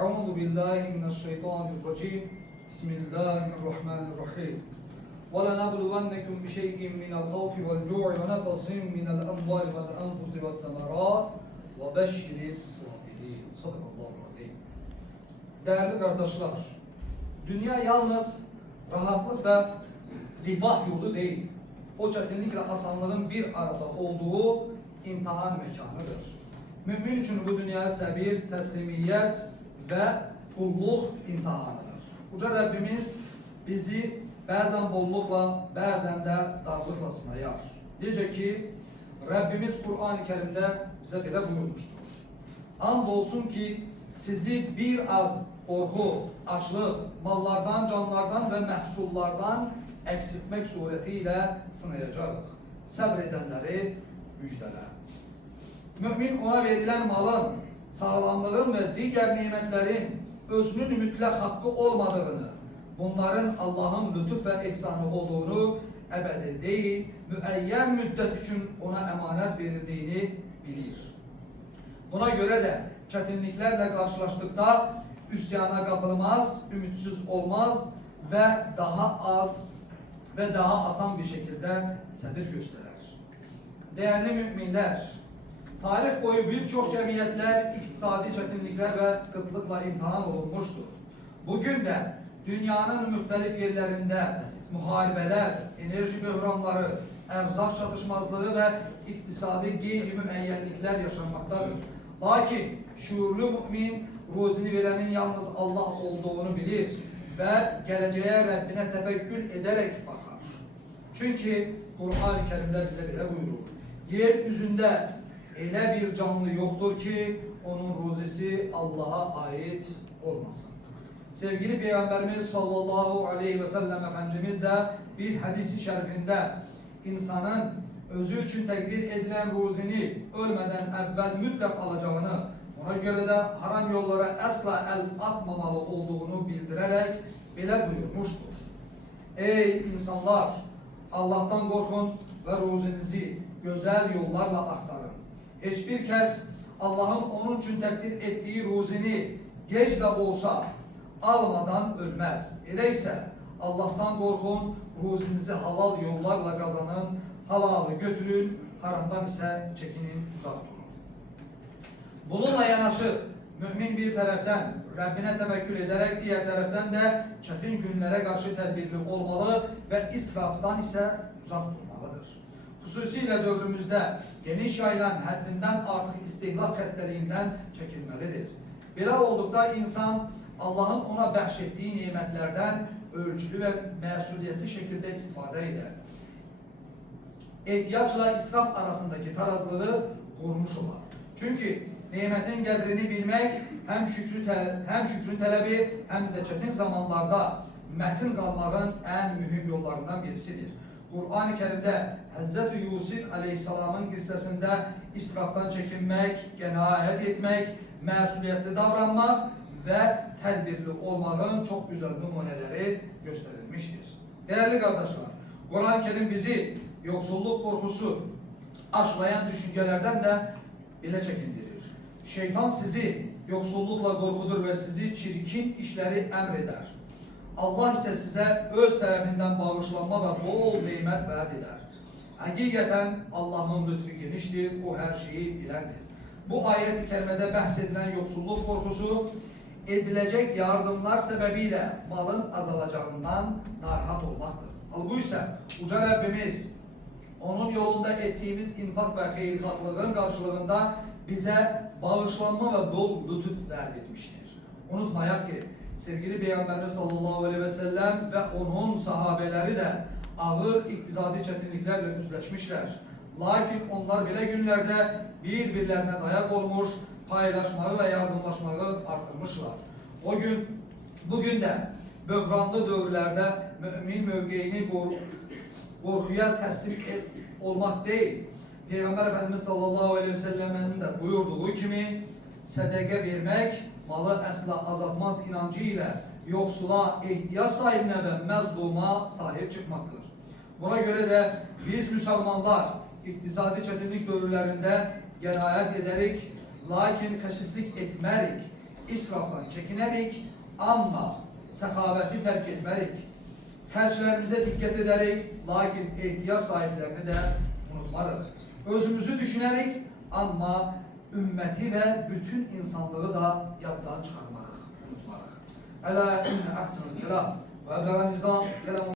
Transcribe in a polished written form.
أعوذ بالله من الشيطان الرجيم بسم الله الرحمن الرحيم ولنبلونكم بشيء من الخوف والجوع ونقص من الأموال والأنفس والثمرات وبشر الصابرين. Sadakallahu azim. Değerli kardeşler, dünya yalnız rahatlık ve rifah yolu değil, o çetinlikle asanlığın bir arada olduğu imtihan mekanıdır. Mümin için bu dünya sabir, teslimiyet ve kulluk imtihanıdır. Uca Rabbimiz bizi bazen bollukla, bazen de darlıkla sınayar. Necə ki, Rabbimiz Kur'an-ı Kerim'de bize belə buyurmuştur. Andolsun ki, sizi bir az korku, açlık, mallardan, canlardan ve məhsullardan eksiltmek suretiyle sınayacağız. Sabredenleri müjdele. Mümin ona verilen malın, sağlamlığın ve diğer nimetlerin özünün mütlak hakkı olmadığını, bunların Allah'ın lütuf ve ihsanı olduğunu, ebedi değil, müeyyen müddet için ona emanet verildiğini bilir. Buna göre de çetinliklerle karşılaştıkta üsyana kapılmaz, ümitsiz olmaz ve daha asan bir şekilde sabır gösterir. Değerli müminler, tarih boyu birçok cemiyetler iktisadi çetinlikler ve kıtlıkla imtihan olunmuştur. Bugün de dünyanın muhtelif yerlerinde muharibeler, enerji böhranları, erzak çatışmazlığı ve iktisadi gayri-müeyyenlikler yaşanmaktadır. Lakin şuurlu mümin ruzini verenin yalnız Allah olduğunu bilir ve geleceğe Rabbine tefekkür ederek bakar. Çünkü Kur'an-ı Kerim'de bize bile buyurur. Yeryüzünde öyle bir canlı yoktur ki onun ruzisi Allah'a ait olmasın. Sevgili Peygamberimiz sallallahu aleyhi ve sellem Efendimiz de bir hadisi şerifinde insanın özü için takdir edilen ruzini ölmeden evvel mutlak alacağını, ona göre de haram yollara asla el atmamalı olduğunu bildirerek bile buyurmuştur. Ey insanlar! Allah'tan korkun ve ruzinizi güzel yollarla aktarın. Hiçbir kez Allah'ın onun için takdir ettiği ruzini geç de olsa almadan ölmez. Öyleyse Allah'tan korkun, ruzinizi halal yollarla kazanın, halalı götürün, haramdan ise çekinin, uzak durun. Bununla yanaşı mümin bir taraftan Rabbine tevekkül ederek diğer taraftan da çetin günlere karşı tedbirli olmalı ve israftan ise uzak durmalıdır. Hususiyle dövrümüzde geniş yayılan haddinden artık istihlak hastaliğinden çekilmelidir. Böyle oldukta insan Allah'ın ona bahşettiği nimetlerden ölçülü ve mesuliyetli şekilde istifade eder. İhtiyaçla israf arasındaki tarazlığı kurmuş olur. Çünkü nimetin kadrini bilmek hem şükrün talebi hem de çetin zamanlarda metin kalmanın en mühim yollarından birisidir. Kur'an-ı Kerim'de Hz. Yusuf Aleyhisselam'ın kıssasında israftan çekinmek, kenahet etmek, mesuliyetli davranmak ve tedbirli olmanın çok güzel numuneleri gösterilmiştir. Değerli kardeşler, Kur'an-ı Kerim bizi yoksulluk korkusu aşılayan düşüncelerden de bile çekindirir. Şeytan sizi yoksullukla korkudur ve sizi çirkin işleri emreder. Allah ise size öz tarafından bağışlanma ve bol nimet vaat eder. Hakikaten Allah'ın lütfu geniştir, o her şeyi bilendir. Bu ayet-i kerimede bahsedilen yoksulluk korkusu edilecek yardımlar sebebiyle malın azalacağından narahat olmaktır. Bu ise Uca Rabbimiz onun yolunda ettiğimiz infak ve hayırlılığın karşılığında bize bağışlanma ve bol lütuf vaat etmiştir. Unutmayak ki sevgili Peygamberimiz sallallahu aleyhi ve sellem ve onun sahabeleri de ağır iktisadi çetinliklerle yüzleşmişler. Lakin onlar bile günlerde birbirlerine dayak olmuş, paylaşmayı ve yardımlaşmayı artırmışlar. Bugün de böhranlı dövrlerde mümin mövqeyini korkuya teslim olmak değil, Peygamber Efendimiz sallallahu aleyhi ve sellem'in de buyurduğu gibi sedeke vermek, malı asla azaltmaz inancıyla yoksula, ihtiyaç sahibine ve mezluma sahip çıkmaktır. Buna göre de biz Müslümanlar iktisadi çetinlik dövrlerinde genayet ederek, lakin kasislik etmerik, israfdan çekinərik, amma səxavəti tərk etmərik. Xərclərimizə diqqət edərik, lakin ehtiyac sahiblərini də unutmarıq. Özümüzü düşünərik, amma ümməti və bütün insanlığı da yaddan çıxarmarıq, unutmarıq. Ələ innə əhsənul kəlam və əbləğən nizam